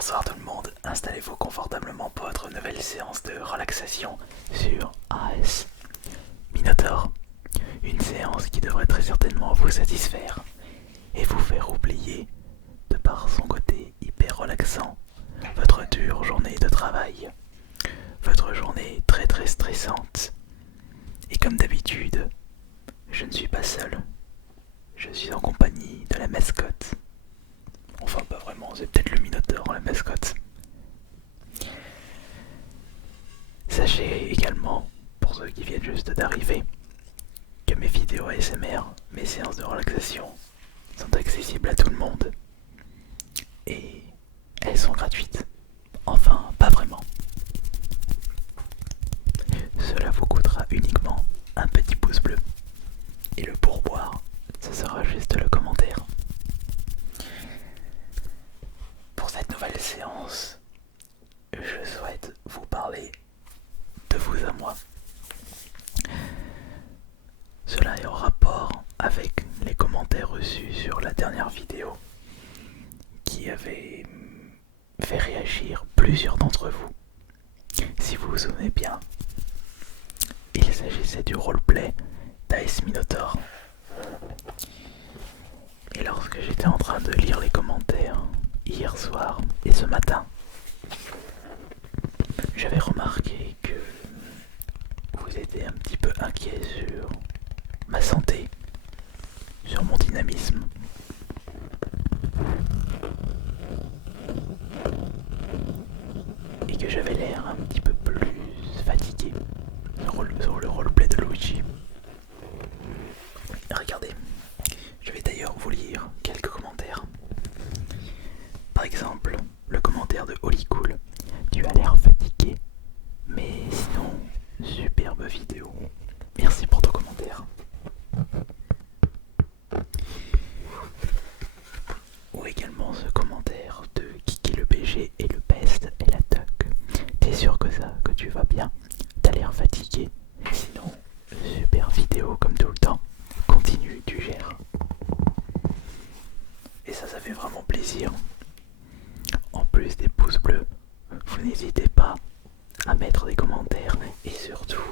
Bonsoir tout le monde, installez-vous confortablement pour votre nouvelle séance de relaxation sur AS Minotaur. Une séance qui devrait très certainement vous satisfaire et vous faire oublier, de par son côté hyper relaxant, votre dure journée de travail, votre journée très très stressante. Et comme d'habitude, je ne suis pas seul, je suis en compagnie de la mascotte. Enfin pas vraiment, c'est peut-être le Minotaur la mascotte. Sachez également, pour ceux qui viennent juste d'arriver, que mes vidéos ASMR, mes séances de relaxation, sont accessibles à tout le monde. Et elles sont gratuites. Enfin, pas vraiment. Cela vous coûtera uniquement un petit pouce bleu. Et le pourboire, ce sera juste le commentaire. Pour cette nouvelle séance, je souhaite vous parler de vous à moi. Cela est en rapport avec les commentaires reçus sur la dernière vidéo qui avait fait réagir plusieurs d'entre vous. Si vous vous souvenez bien, il s'agissait du roleplay d'AS Minotaur. Et lorsque j'étais en train de lire les commentaires hier soir et ce matin, j'avais remarqué que vous étiez un petit peu inquiet sur ma santé, sur mon dynamisme. Et que j'avais l'air un petit peu plus fatigué sur le roleplay de Luigi. Regardez, je vais d'ailleurs vous lire quelques commentaires. Par exemple, le commentaire de Holycool. Tu as l'air fatigué, mais sinon, superbe vidéo. Merci pour ton commentaire. Ou également ce commentaire de Kiki le BG et le Pest et la Tuck. T'es sûr que tu vas bien? T'as l'air fatigué. Sinon, super vidéo comme tout le temps. Continue, tu gères. Et ça fait vraiment plaisir. En plus des pouces bleus, vous n'hésitez pas à mettre des commentaires et surtout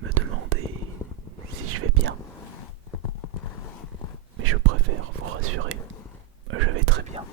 me demander si je vais bien. Mais je préfère vous rassurer, je vais très bien.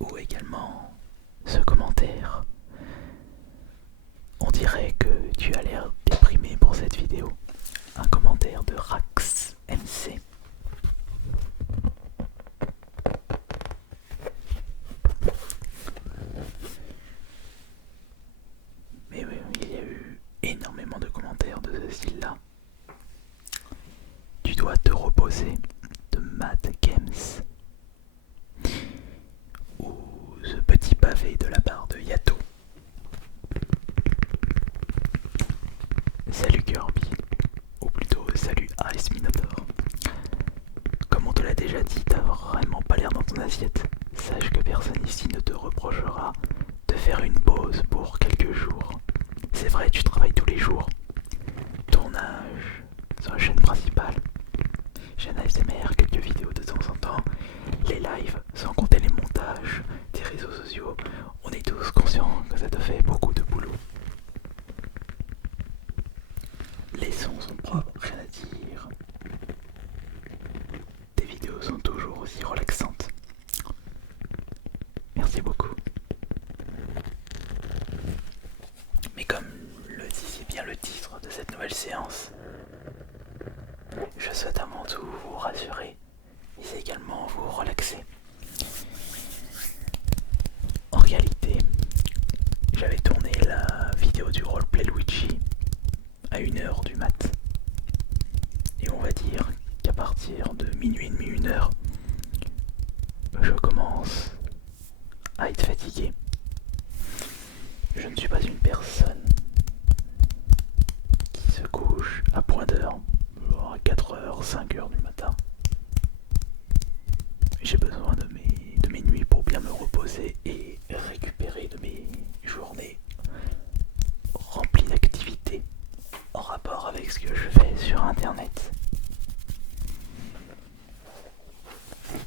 Ou également ce commentaire. On dirait que tu as l'air déprimé pour cette vidéo. Un commentaire de Rax MC. Mais oui, il y a eu énormément de commentaires de ce style-là. Tu dois te reposer de Mad Games. Ou ce petit pavé de la part de Yato. Salut Kirby, ou plutôt salut AS Minotaur. Comme on te l'a déjà dit, t'as vraiment pas l'air dans ton assiette. Sache que personne ici ne te reprochera de faire une pause pour quelques jours. C'est vrai, tu travailles tous les jours. Tournage sur la chaîne principale, chaîne ASMR, quelques vidéos de temps en temps, les lives, sans compter les montages, tes réseaux sociaux. On est tous conscients que ça te fait beaucoup de boulot. Les sons sont propres, rien à dire. Tes vidéos sont toujours aussi relaxantes. Merci beaucoup. Mais comme le disait bien le titre de cette nouvelle séance, je souhaite avant tout vous rassurer et également vous relaxer. En réalité, j'avais tourné la vidéo du roleplay Luigi à 1h du mat. Et on va dire qu'à partir de minuit et demi, 1h, je commence à être fatigué. Je ne suis pas une personne qui se couche à point d'heure, genre à 4h, 5h du matin. J'ai besoin de mes nuits pour bien me reposer et récupérer de mes journées remplies d'activités en rapport avec ce que je fais sur internet.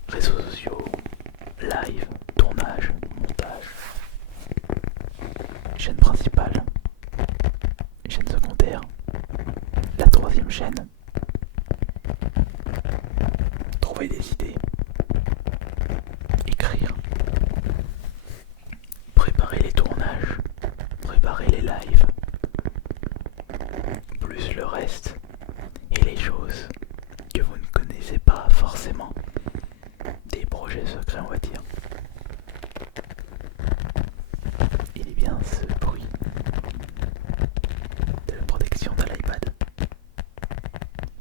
Réseaux sociaux. chaîne, trouver des idées, écrire, préparer les tournages, préparer les lives, plus le reste et les choses que vous ne connaissez pas forcément, des projets secrets on va dire. Il est bien ce bruit de la protection de l'iPad.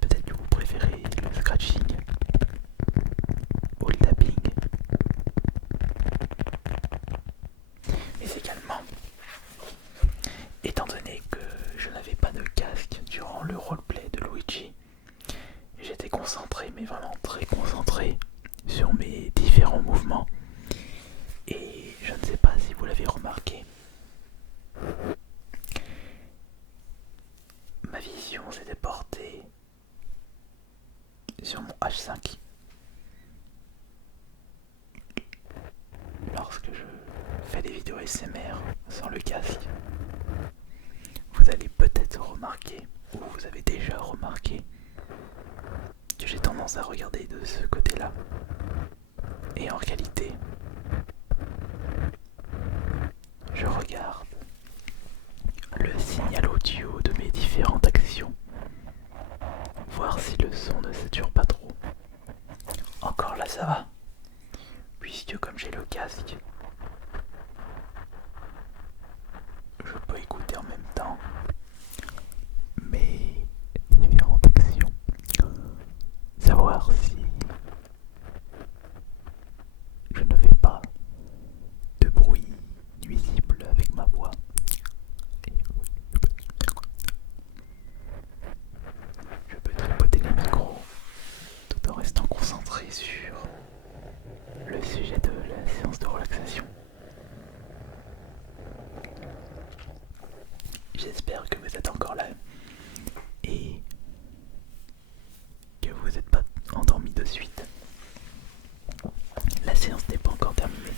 Peut-être que vous préférez le scratching ou le tapping. Mais également, étant donné que je n'avais pas de casque durant le roleplay de Luigi, j'étais concentré, mais vraiment très concentré sur mes différents mouvements. Et je ne sais pas si vous l'avez remarqué, ma vision s'était portée sur mon H5. Lorsque je fais des vidéos ASMR sans le casque, vous allez peut-être remarquer, ou vous avez déjà remarqué, que j'ai tendance à regarder de ce côté-là. Et en réalité, je regarde le signal audio de mes différentes actions, voir si le son ne sature pas trop. Encore là ça va, puisque comme j'ai le casque, je peux écouter en même temps mes différentes actions, savoir si je ne fais pas de bruit nuisible avec ma voix. Je peux tripoter les micros tout en restant concentré sur le sujet de la séance de relaxation. J'espère que vous êtes encore là et que vous n'êtes pas endormi de suite. La séance n'est pas encore terminée.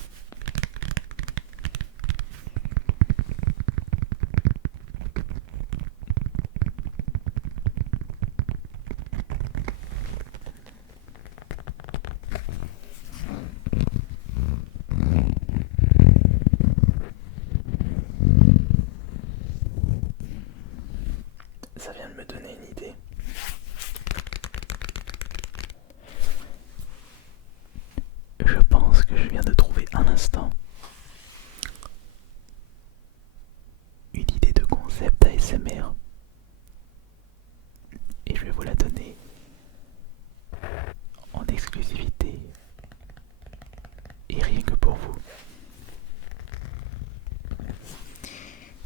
Ça vient de me donner une idée. Je pense que je viens de trouver un instant une idée de concept ASMR et je vais vous la donner en exclusivité et rien que pour vous.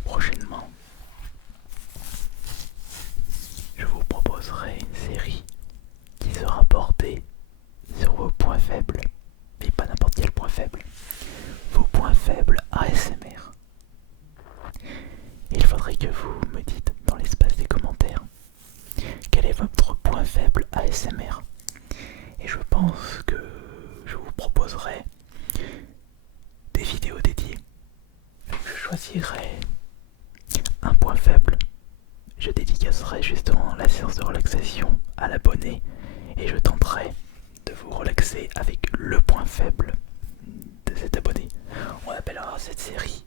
Prochainement, je vous proposerai une série qui sera portée sur vos points faibles, mais pas n'importe quel point faible, vos points faibles ASMR. Il faudrait que vous me dites dans l'espace des commentaires quel est votre point faible ASMR. Et je pense que je vous proposerai des vidéos dédiées. Je choisirai un point faible. Je dédicacerai justement la séance de relaxation à l'abonné et je tenterai de vous relaxer avec le point faible de cet abonné. On appellera cette série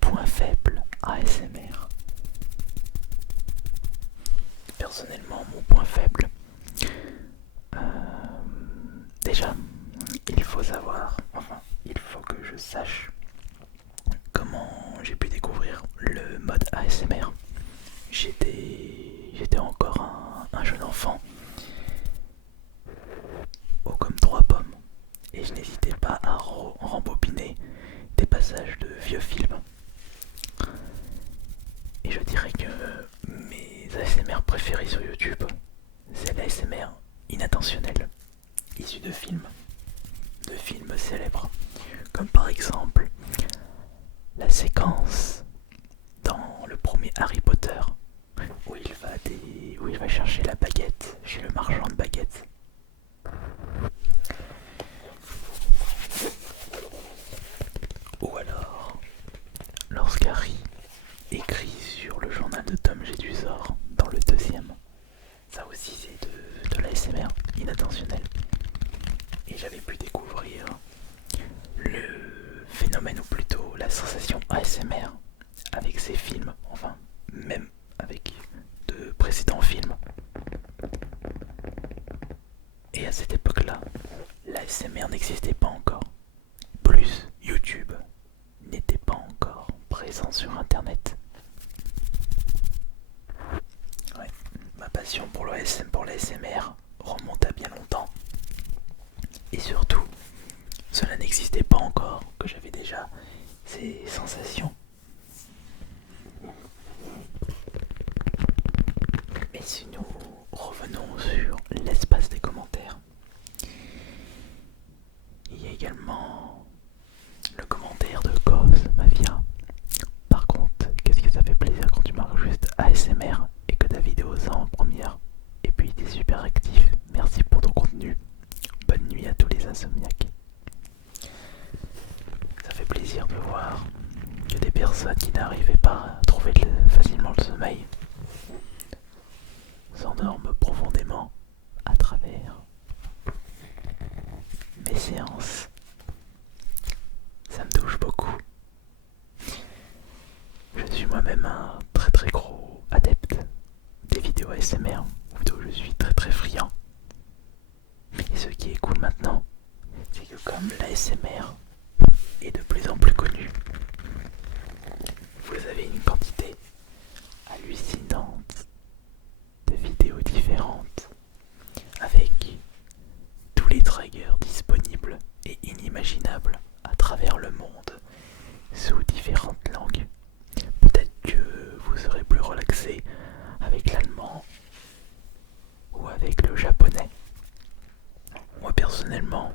Point faible ASMR. Personnellement, mon point faible, déjà, il faut savoir, enfin, il faut que je sache comment j'ai pu découvrir le mode ASMR. J'étais encore un jeune enfant, haut comme 3 pommes, et je n'hésitais pas à rembobiner des passages de vieux films. Et je dirais que mes ASMR préférés sur YouTube, c'est l'ASMR inintentionnel, issu de films célèbres, comme par exemple la séquence dans le premier Harry Potter où il va chercher la baguette chez le marchand de baguettes. Ou alors lorsqu'Harry écrit sur le journal de Tom Jedusor dans le deuxième. Ça aussi n'existait pas encore. Plus YouTube n'était pas encore présent sur internet. Ouais, ma passion pour l'ASMR remonte à bien longtemps. Et surtout, cela n'existait pas encore, que j'avais déjà ces sensations. Mais si nous revenons sur l'espace des commentaires, il y a également le commentaire de Cause Mafia. Par contre, qu'est-ce que ça fait plaisir quand tu marques juste ASMR et que ta vidéo sort en première. Et puis t'es super actif. Merci pour ton contenu. Bonne nuit à tous les insomniaques. Ça fait plaisir de voir que des personnes qui n'arrivaient pas à trouver facilement le sommeil s'endorment profondément à travers mes séances. Ça me touche beaucoup. Je suis moi-même un très très gros adepte des vidéos ASMR, où je suis très très friand. Et ce qui est cool maintenant, c'est que comme l'ASMR est de plus en plus connu, vous avez une quantité hallucinante de vidéos différentes avec tous les triggers disponibles et inimaginables à travers le monde sous différentes langues. Peut-être que vous serez plus relaxé avec l'allemand ou avec le japonais. Moi personnellement,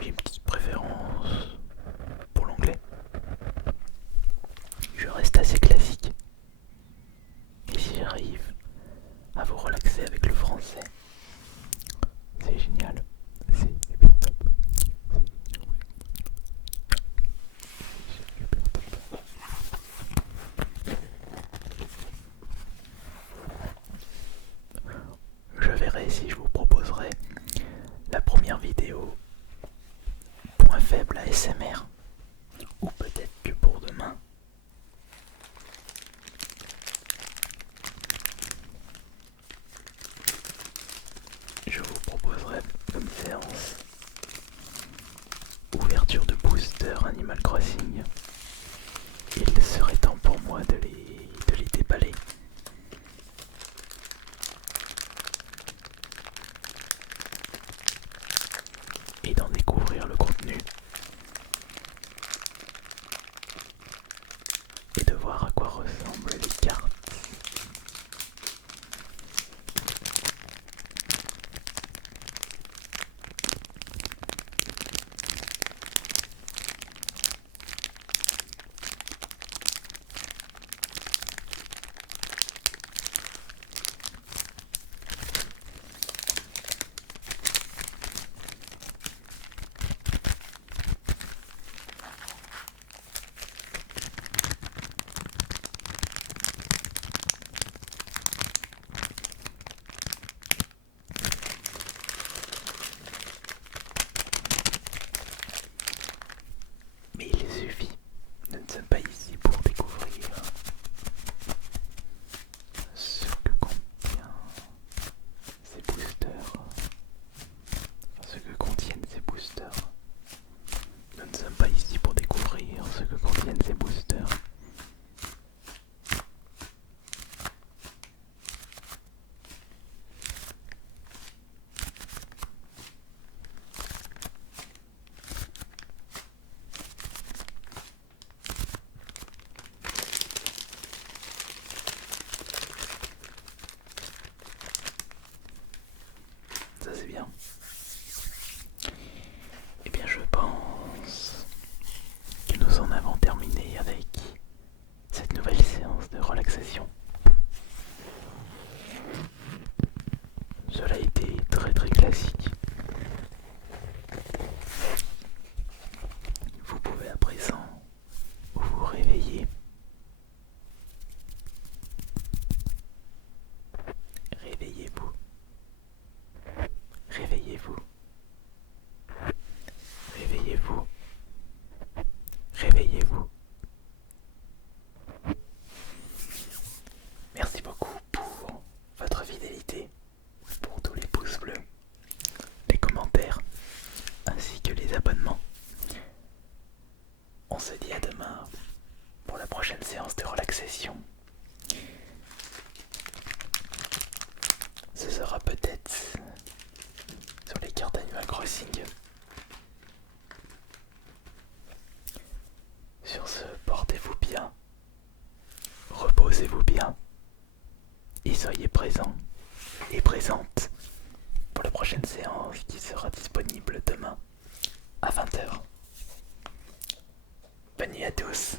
j'ai une petite préférence pour l'anglais. Je reste assez classique. Et si j'arrive à vous relaxer avec le français, c'est génial. C'est bien top. C'est super top. Je verrai si je vous proposerai la première vidéo point faible ASMR, ou peut-être que pour demain. Je vous proposerai comme séance ouverture de booster Animal Crossing. Il serait temps pour moi de les déballer. Et d'en découvrir le contenu. Et de voir à quoi ressemblent les cartes. y soyez présents et présentes pour la prochaine séance qui sera disponible demain à 20 h. Bonne nuit à tous.